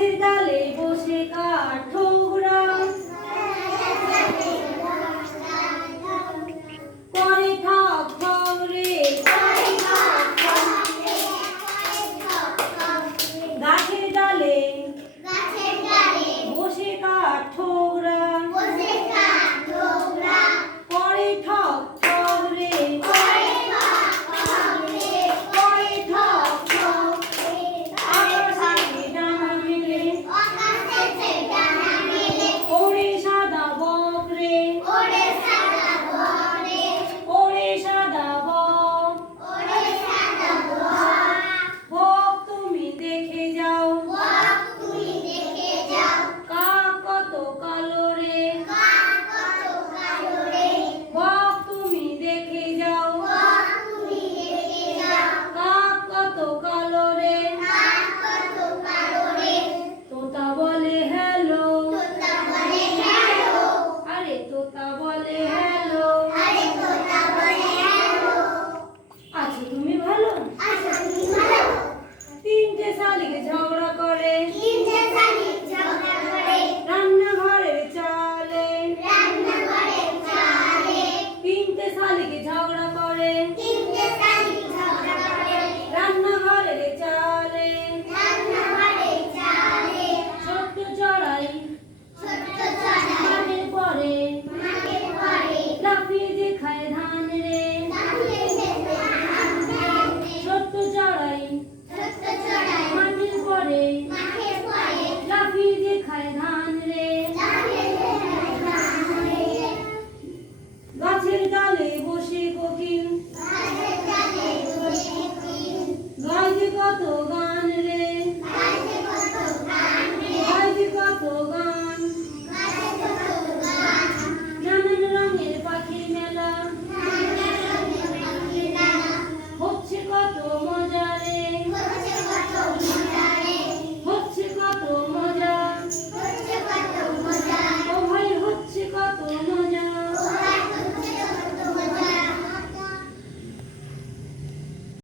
গাছের ডালে বসে কাঠঠোকরা করে ঠক ঠক রে গাছের ডালে বসে কাঠঠোকরা করে ঠক ঠক রে করে ঠক ঠক আকাশে ডানা মেলে ওরে সাদা বক রে ওরে সাদা বক বক তুমি দেখে যাও কাক কত কালো রে বক তুমি দেখে যাও কাক কত কালো রে তোতা বলে হ্যালো আরে তোতা বলে হ্যালো আছো তুমি ভালো তিনটে শালিক ঝগড়া